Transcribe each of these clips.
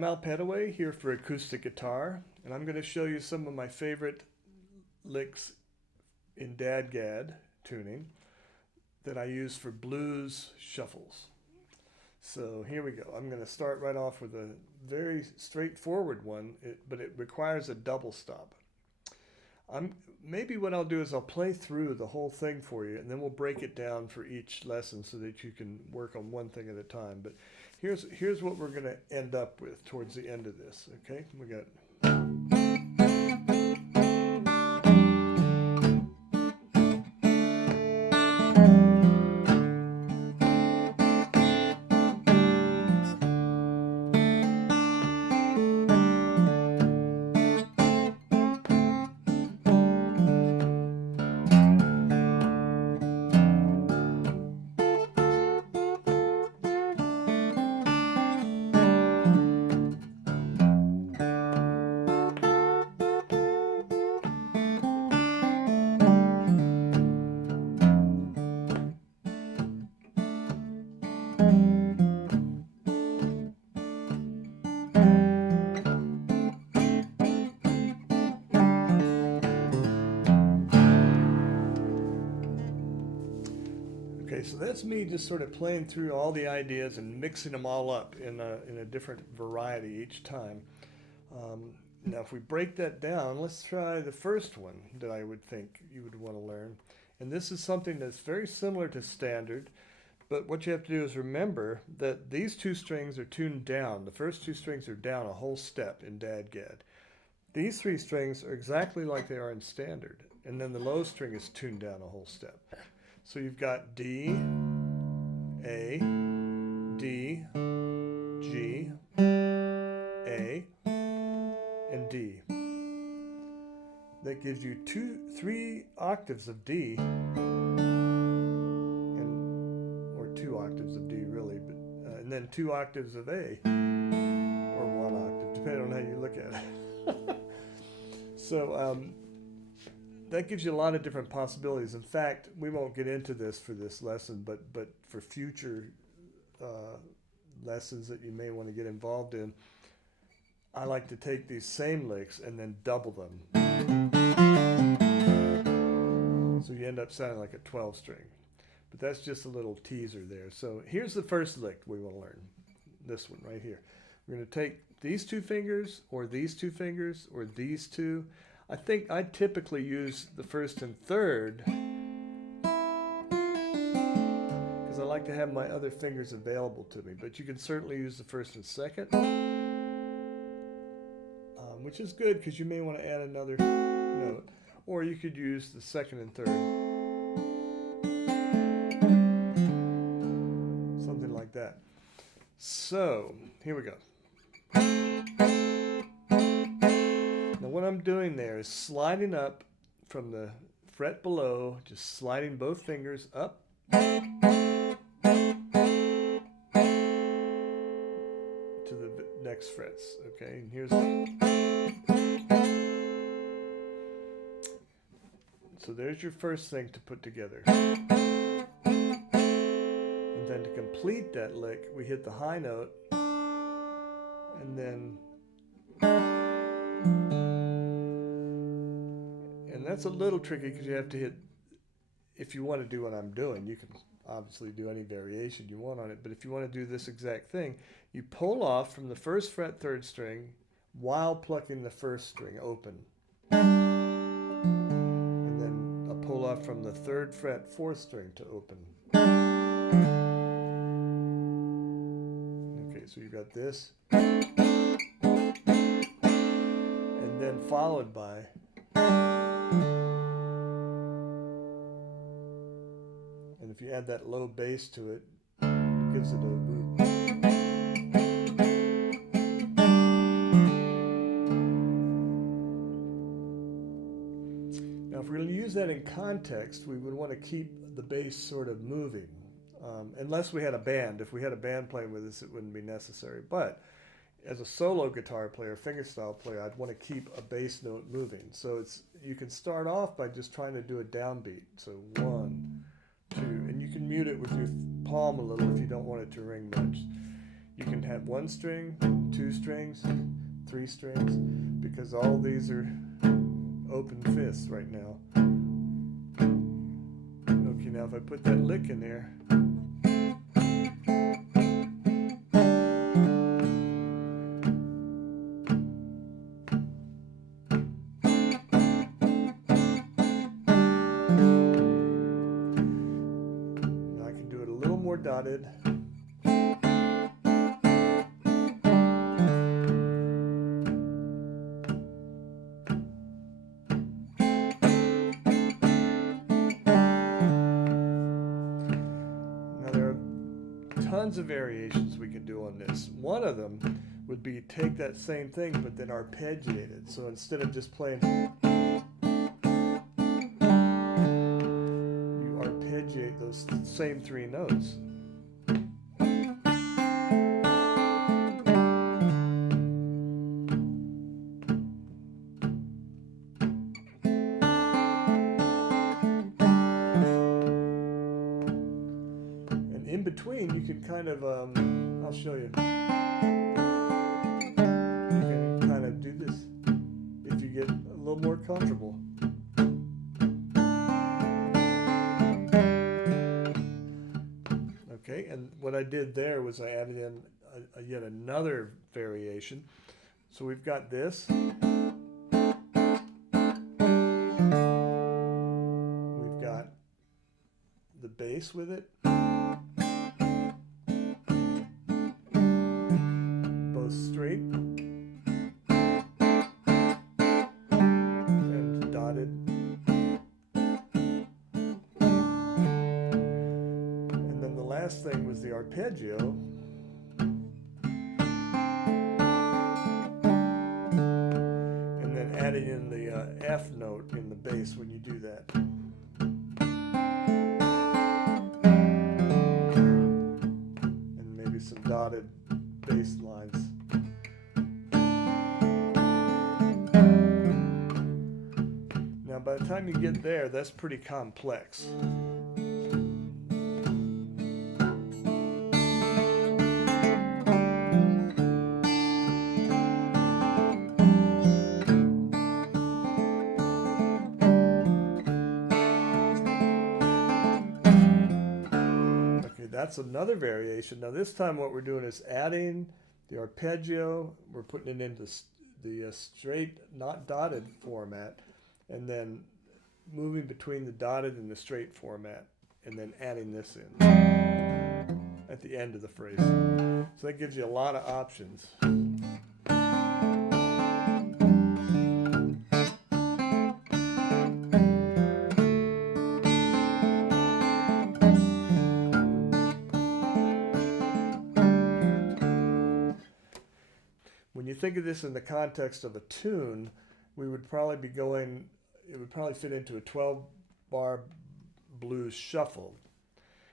I'm Al Petaway here for acoustic guitar, and I'm going to show you some of my favorite licks in DADGAD tuning that I use for blues shuffles. So here we go. I'm going to start right off with a very straightforward one, but it requires a double stop. Maybe what I'll do is I'll play through the whole thing for you, and then we'll break it down for each lesson so that you can work on one thing at a time. But here's what we're going to end up with towards the end of this. Okay, we got. Okay, so that's me just sort of playing through all the ideas and mixing them all up in a different variety each time. Now, if we break that down, let's try the first one that I would think you would want to learn. And this is something that's very similar to standard, but what you have to do is remember that these two strings are tuned down. The first two strings are down a whole step in DADGAD. These three strings are exactly like they are in standard, and then the low string is tuned down a whole step. So you've got D, A, D, G, A, and D. That gives you three octaves of D, or 2 octaves of D really, but, and then 2 octaves of A, or 1 octave, depending on how you look at it. So that gives you a lot of different possibilities. In fact, we won't get into this for this lesson, but for future lessons that you may want to get involved in, I like to take these same licks and then double them. So you end up sounding like a 12 string. But that's just a little teaser there. So here's the first lick we want to learn. This one right here. We're going to take these 2 fingers, or these 2 fingers, or these 2. I think I typically use the first and third because I like to have my other fingers available to me, but you can certainly use the first and second, which is good because you may want to add another note, or you could use the second and third, something like that. So here we go. What I'm doing there is sliding up from the fret below, just sliding both fingers up to the next frets. Okay, and here's so there's your first thing to put together. And then to complete that lick, we hit the high note, and then that's a little tricky because you have to hit, if you want to do what I'm doing, you can obviously do any variation you want on it, but if you want to do this exact thing, you pull off from the first fret 3rd string while plucking the first string open. And then a pull off from the 3rd fret 4th string to open. Okay, so you've got this. And then followed by and if you add that low bass to it, it gives it a loop. Now if we're going to use that in context, we would want to keep the bass sort of moving, unless we had a band. If we had a band playing with us, it wouldn't be necessary. But as a solo guitar player, fingerstyle player, I'd want to keep a bass note moving. So you can start off by just trying to do a downbeat. So 1, 2, and you can mute it with your palm a little if you don't want it to ring much. You can have 1 string, 2 strings, 3 strings, because all these are open fifths right now. Okay, now if I put that lick in there, now I can do it a little more dotted. Tons of variations we can do on this. One of them would be take that same thing but then arpeggiate it. So instead of just playing, you arpeggiate those same 3 notes. In between, you can kind of, I'll show you. You can kind of do this if you get a little more comfortable. Okay, and what I did there was I added in yet another variation. So we've got this. We've got the bass with it. Straight and dotted, and then the last thing was the arpeggio, and then adding in the F note in the bass when you do that. And maybe some dotted bass lines. Now by the time you get there, that's pretty complex. Okay, that's another variation. Now this time what we're doing is adding the arpeggio, we're putting it into the straight, not dotted format, and then moving between the dotted and the straight format, and then adding this in at the end of the phrase. So that gives you a lot of options. When you think of this in the context of a tune, we would probably be going, it would probably fit into a 12-bar blues shuffle.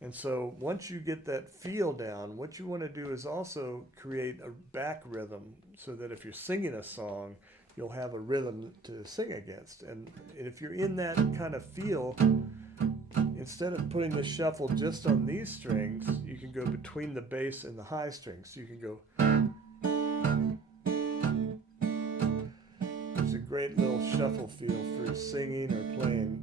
And so once you get that feel down, what you want to do is also create a back rhythm so that if you're singing a song, you'll have a rhythm to sing against. And if you're in that kind of feel, instead of putting the shuffle just on these strings, you can go between the bass and the high strings. So you can go. It's a great little shuffle feel for singing or playing.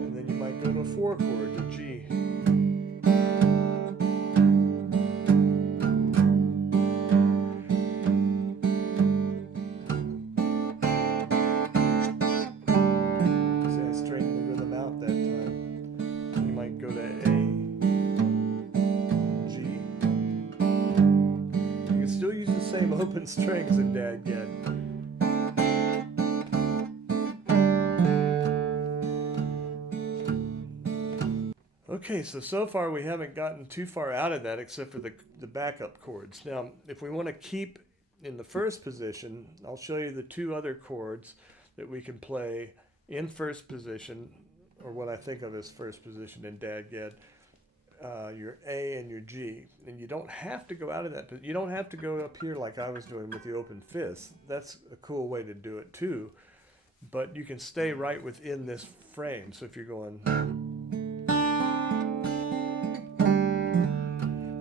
And then you might go to a 4 chord, to G. Same open strings in DADGAD. Okay, so far we haven't gotten too far out of that except for the backup chords. Now, if we want to keep in the first position, I'll show you the 2 other chords that we can play in first position, or what I think of as first position in DADGAD. your A and your G. And you don't have to go out of that, but you don't have to go up here like I was doing with the open fifths. That's a cool way to do it too. But you can stay right within this frame. So if you're going,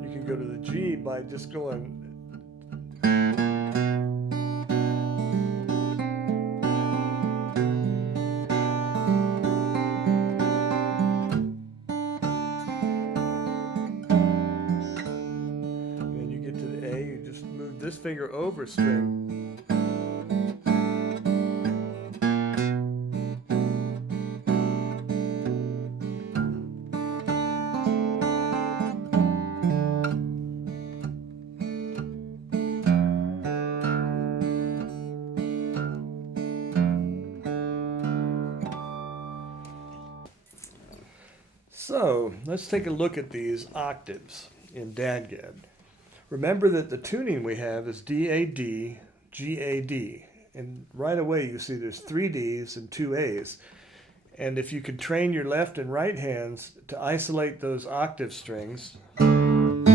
you can go to the G by just going. And you get to the A, you just move this finger over string. So let's take a look at these octaves in DADGAD. Remember that the tuning we have is DAD, GAD. And right away you see there's 3 Ds and 2 As. And if you could train your left and right hands to isolate those octave strings, and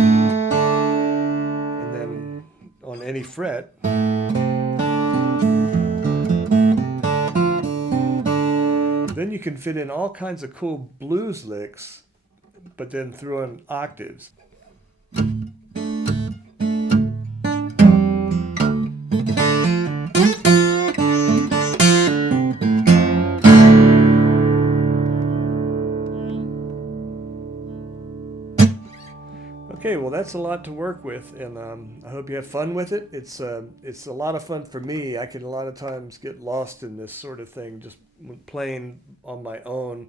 then on any fret, then you can fit in all kinds of cool blues licks, but then throw in octaves. Okay, well that's a lot to work with, and I hope you have fun with it. It's a lot of fun for me. I can a lot of times get lost in this sort of thing, just playing on my own,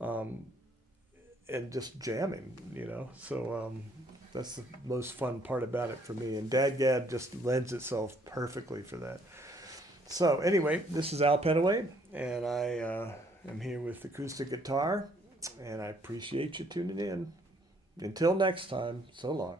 and just jamming, you know. So that's the most fun part about it for me, and DADGAD just lends itself perfectly for that. So anyway, this is Al Petaway, and I am here with acoustic guitar, and I appreciate you tuning in. Until next time, so long.